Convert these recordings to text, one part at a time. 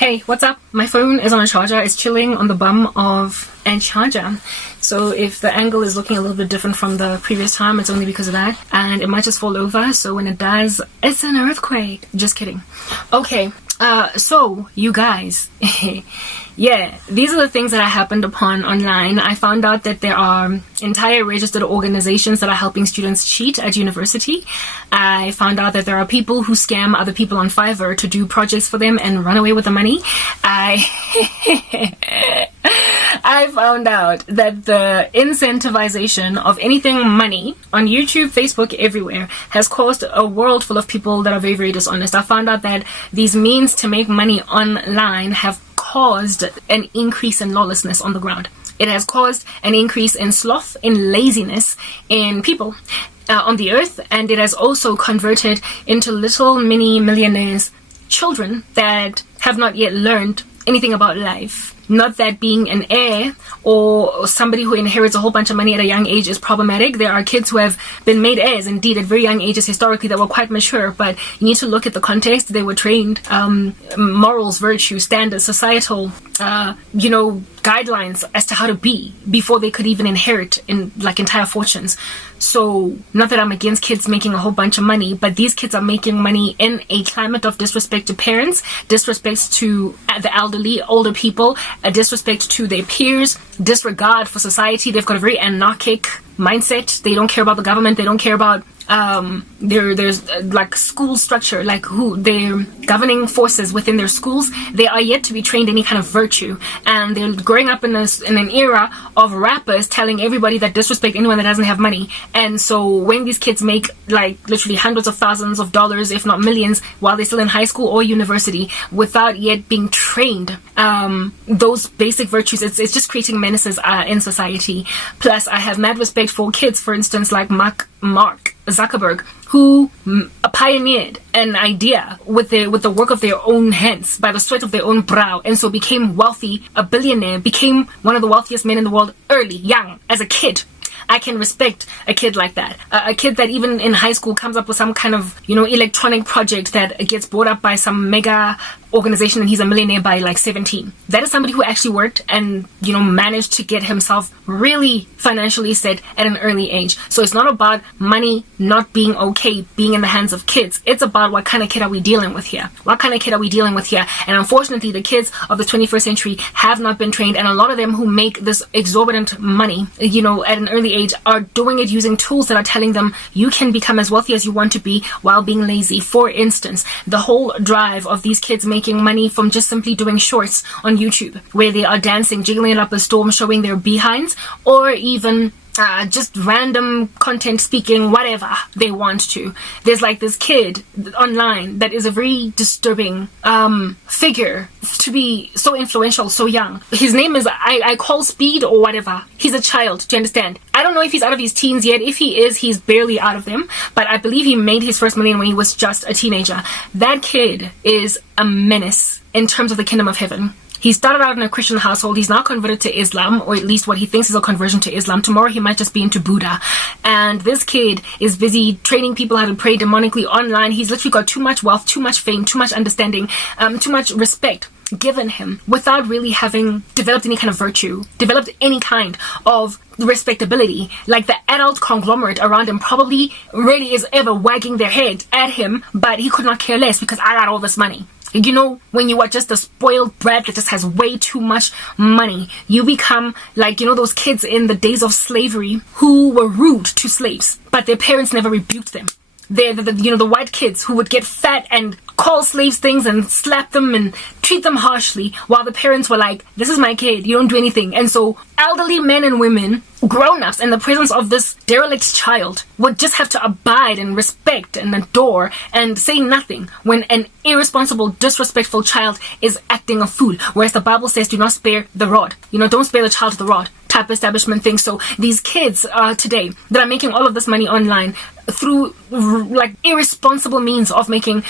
Hey, what's up? My phone is on a charger. It's chilling on the bum of a charger. So if the angle is looking a little bit different from the previous time, it's only because of that. And it might just fall over. So when it does, it's an earthquake. Just kidding. Okay. So you guys, yeah, these are the things that I happened upon online. I found out that there are entire registered organizations that are helping students cheat at university. I found out that there are people who scam other people on Fiverr to do projects for them and run away with the money. I found out that the incentivization of anything money on YouTube, Facebook, everywhere has caused a world full of people that are very, very dishonest. I found out that these means to make money online have caused an increase in lawlessness on the ground. It has caused an increase in sloth, in laziness, in people on the earth, and it has also converted into little mini millionaires, children that have not yet learned anything about life. Not that being an heir or somebody who inherits a whole bunch of money at a young age is problematic. There are kids who have been made heirs, indeed, at very young ages historically that were quite mature, but you need to look at the context. They were trained, morals, virtue, standards, societal, guidelines as to how to be before they could even inherit entire fortunes. So, not that I'm against kids making a whole bunch of money, but these kids are making money in a climate of disrespect to parents, disrespect to the elderly, older people, a disrespect to their peers, disregard for society. They've got a very anarchic mindset. They don't care about the government. They don't care about there's school structure, like who their governing forces within their schools. They are yet to be trained any kind of virtue, and they're growing up in an era of rappers telling everybody that disrespect anyone that doesn't have money. And so when these kids make literally hundreds of thousands of dollars, if not millions, while they're still in high school or university without yet being trained those basic virtues, it's just creating menaces in society. Plus, I have mad respect for kids, for instance, like Mark Zuckerberg, who pioneered an idea with the work of their own hands, by the sweat of their own brow, and so became wealthy, a billionaire, became one of the wealthiest men in the world early, young, as a kid. I can respect a kid like that. A kid that even in high school comes up with some kind of, electronic project that gets bought up by some mega organization and he's a millionaire by 17. That is somebody who actually worked and, managed to get himself really financially set at an early age. So it's not about money not being okay, being in the hands of kids. It's about what kind of kid are we dealing with here? And unfortunately, the kids of the 21st century have not been trained, and a lot of them who make this exorbitant money, at an early age are doing it using tools that are telling them you can become as wealthy as you want to be while being lazy. For instance, the whole drive of these kids making money from just simply doing shorts on YouTube, where they are dancing, jiggling it up a storm, showing their behinds, or even just random content speaking, whatever they want to. There's this kid online that is a very disturbing figure to be so influential, so young. His name is I call Speed or whatever. He's a child, do you understand? I don't know if he's out of his teens yet. If he is, he's barely out of them, but I believe he made his first million when he was just a teenager. That kid is a menace in terms of the kingdom of heaven. He started out in a Christian household. He's now converted to Islam, or at least what he thinks is a conversion to Islam. Tomorrow he might just be into Buddha. And this kid is busy training people how to pray demonically online. He's literally got too much wealth, too much fame, too much understanding, too much respect given him without really having developed any kind of virtue, developed any kind of respectability. The adult conglomerate around him probably really is ever wagging their head at him, but he could not care less because I got all this money. When you are just a spoiled brat that just has way too much money, you become those kids in the days of slavery who were rude to slaves, but their parents never rebuked them. They're the white kids who would get fat and call slaves things and slap them and treat them harshly, while the parents were like, this is my kid, you don't do anything. And so elderly men and women, grown-ups, in the presence of this derelict child would just have to abide and respect and adore and say nothing when an irresponsible, disrespectful child is acting a fool. Whereas the Bible says, do not spare the rod. Don't spare the child the rod. type establishment thing. So these kids today that are making all of this money online through like irresponsible means of making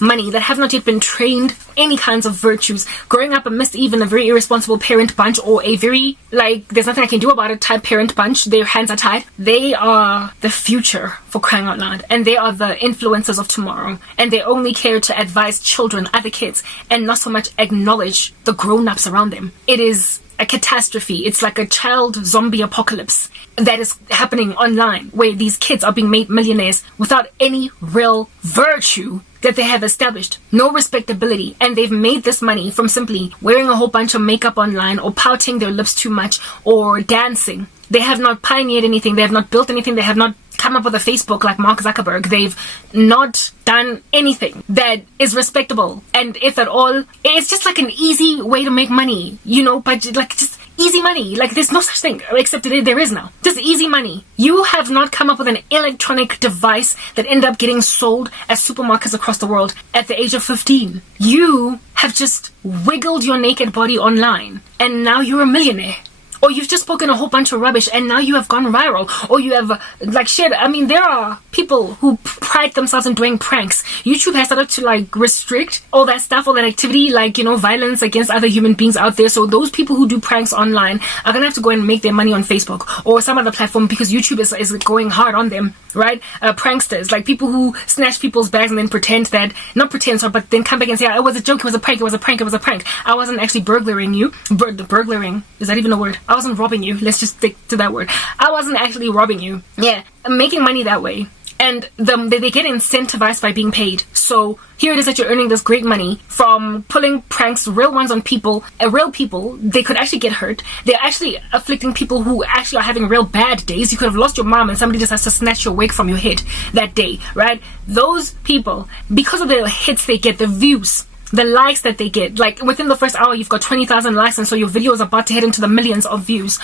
money, that have not yet been trained any kinds of virtues, growing up amidst even a very irresponsible parent bunch, or a very like there's nothing I can do about it type parent bunch, their hands are tied. They are the future, for crying out loud, and they are the influencers of tomorrow, and they only care to advise children, other kids, and not so much acknowledge the grown-ups around them. It is a catastrophe. It's like a child zombie apocalypse that is happening online, where these kids are being made millionaires without any real virtue that they have established, no respectability, and they've made this money from simply wearing a whole bunch of makeup online, or pouting their lips too much, or dancing. They have not pioneered anything. They have not built anything. They have not come up with a Facebook like Mark Zuckerberg. They've not done anything that is respectable. And if at all, it's just like an easy way to make money, but like just easy money. Like there's no such thing, except there is now. Just easy money. You have not come up with an electronic device that ended up getting sold at supermarkets across the world at the age of 15. You have just wiggled your naked body online, and now you're a millionaire. Or you've just spoken a whole bunch of rubbish and now you have gone viral. Or you have shared. I mean, there are people who pride themselves in doing pranks. YouTube has started to restrict all that stuff, all that activity, violence against other human beings out there. So those people who do pranks online are going to have to go and make their money on Facebook or some other platform, because YouTube is going hard on them, right? Pranksters, like people who snatch people's bags and then but then come back and say, oh, it was a joke, it was a prank, it was a prank, it was a prank. I wasn't actually burglaring you. Burglaring, is that even a word? I wasn't robbing you. Let's just stick to that word. I wasn't actually robbing you. Yeah, I'm making money that way. And they get incentivized by being paid. So here it is that you're earning this great money from pulling pranks, real ones on people, real people. They could actually get hurt. They're actually afflicting people who actually are having real bad days. You could have lost your mom and somebody just has to snatch your wig from your head that day, right? Those people, because of the hits they get, the views, the likes that they get, like within the first hour you've got 20,000 likes, and so your video is about to head into the millions of views.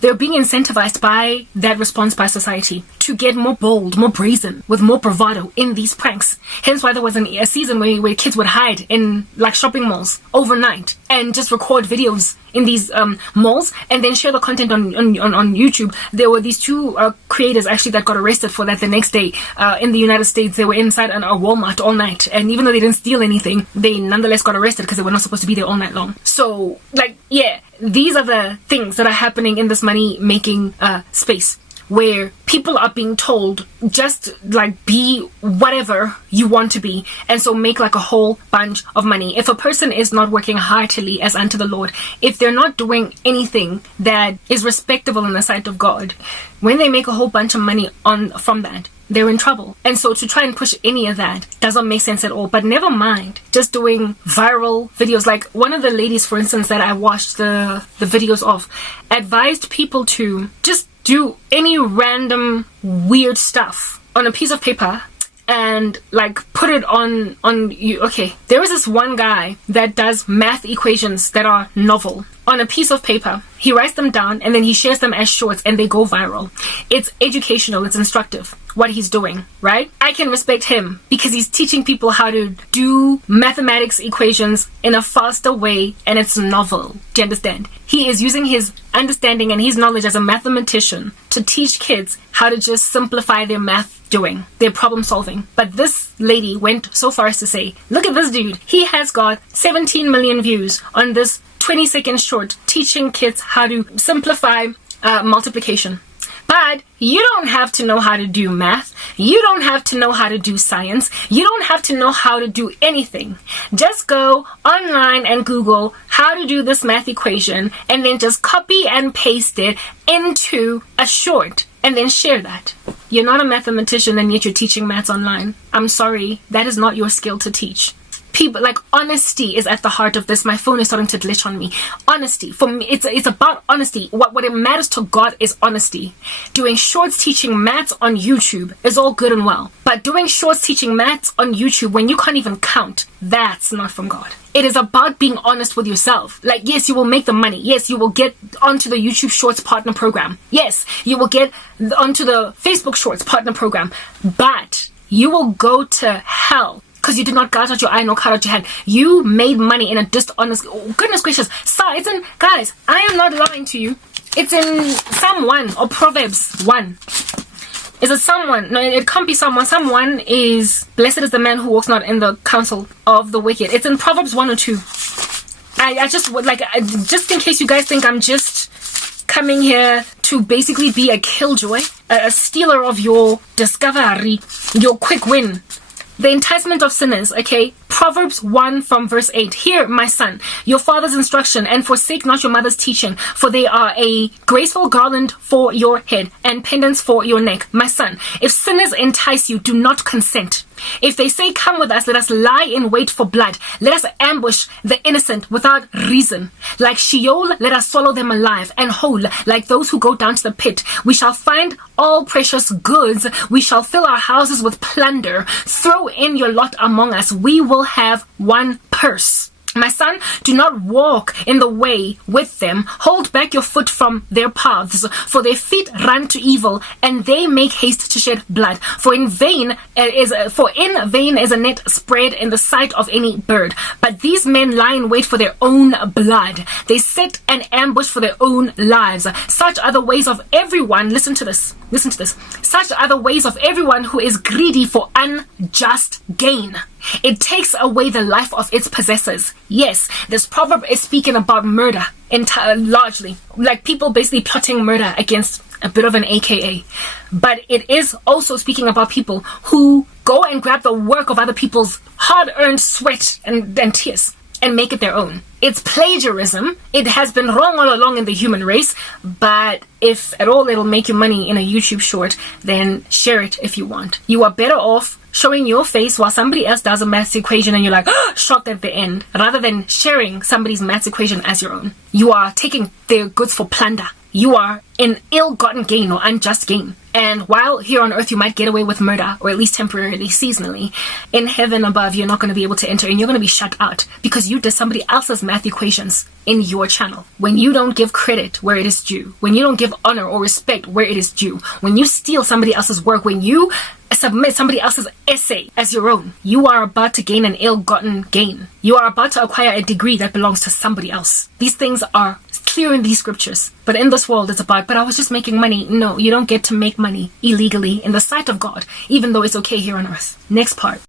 They're being incentivized by that response by society to get more bold, more brazen, with more bravado in these pranks. Hence why there was a season where kids would hide in shopping malls overnight and just record videos in these malls and then share the content on YouTube. There were these two creators actually that got arrested for that the next day in the United States. They were inside a Walmart all night, and even though they didn't steal anything, they nonetheless got arrested because they were not supposed to be there all night long. So these are the things that are happening in this money making space, where people are being told just be whatever you want to be, and so make a whole bunch of money. If a person is not working heartily as unto the Lord, if they're not doing anything that is respectable in the sight of God, when they make a whole bunch of money from that, they're in trouble. And so to try and push any of that doesn't make sense at all. But never mind just doing viral videos. Like one of the ladies, for instance, that I watched the videos of, advised people to just do any random weird stuff on a piece of paper and put it on you. Okay, there is this one guy that does math equations that are novel on a piece of paper. He writes them down and then he shares them as shorts, and they go viral. It's educational, it's instructive what he's doing, right? I can respect him because he's teaching people how to do mathematics equations in a faster way, and it's novel. Do you understand? He is using his understanding and his knowledge as a mathematician to teach kids how to just simplify their math doing, their problem solving. But this lady went so far as to say, look at this dude. He has got 17 million views on this 20-second short teaching kids how to simplify multiplication. But you don't have to know how to do math. You don't have to know how to do science. You don't have to know how to do anything. Just go online and Google how to do this math equation, and then just copy and paste it into a short and then share that. You're not a mathematician and yet you're teaching maths online. I'm sorry, that is not your skill to teach. People, honesty is at the heart of this. My phone is starting to glitch on me. Honesty, for me, it's about honesty. What it matters to God is honesty. Doing shorts teaching maths on YouTube is all good and well, but doing shorts teaching maths on YouTube when you can't even count, that's not from God. It is about being honest with yourself. Yes, you will make the money. Yes, you will get onto the YouTube Shorts Partner Program. Yes, you will get onto the Facebook Shorts Partner Program. But you will go to hell because you did not gouge out your eye nor cut out your hand. You made money in a dishonest... Oh, goodness gracious. So it's in... Guys, I am not lying to you. It's in Psalm 1 or Proverbs 1. Is it someone? No, it can't be someone. Someone is... Blessed is the man who walks not in the counsel of the wicked. It's in Proverbs 1 or 2. I just would like... Just in case you guys think I'm just coming here to basically be a killjoy, a stealer of your discovery, your quick win. The enticement of sinners, okay? Proverbs 1 from verse 8. Hear, my son, your father's instruction, and forsake not your mother's teaching, for they are a graceful garland for your head and pendants for your neck. My son, if sinners entice you, do not consent. If they say, come with us, let us lie in wait for blood. Let us ambush the innocent without reason. Like Sheol, let us swallow them alive, and whole, like those who go down to the pit. We shall find all precious goods. We shall fill our houses with plunder. Throw in your lot among us. We will have one purse. My son, do not walk in the way with them. Hold back your foot from their paths, for their feet run to evil, and they make haste to shed blood. For in vain is a net spread in the sight of any bird. But these men lie in wait for their own blood. They set an ambush for their own lives. Such are the ways of everyone. Listen to this. Listen to this. Such are the ways of everyone who is greedy for unjust gain. It takes away the life of its possessors. Yes, this proverb is speaking about murder largely. Like people basically plotting murder against a bit of an AKA. But it is also speaking about people who go and grab the work of other people's hard-earned sweat and tears and make it their own. It's plagiarism. It has been wrong all along in the human race, but if at all it'll make you money in a YouTube short, then share it if you want. You are better off showing your face while somebody else does a maths equation and you're like, shocked at the end, rather than sharing somebody's maths equation as your own. You are taking their goods for plunder. You are in ill-gotten gain or unjust gain. And while here on earth you might get away with murder, or at least temporarily, seasonally, in heaven above you're not going to be able to enter and you're going to be shut out because you did somebody else's math equations in your channel. When you don't give credit where it is due, when you don't give honor or respect where it is due, when you steal somebody else's work, when you submit somebody else's essay as your own, you are about to gain an ill-gotten gain. You are about to acquire a degree that belongs to somebody else. These things are clear in these scriptures. But in this world it's about, but I was just making money. No, you don't get to make money illegally in the sight of God, even though it's okay here on earth. Next part.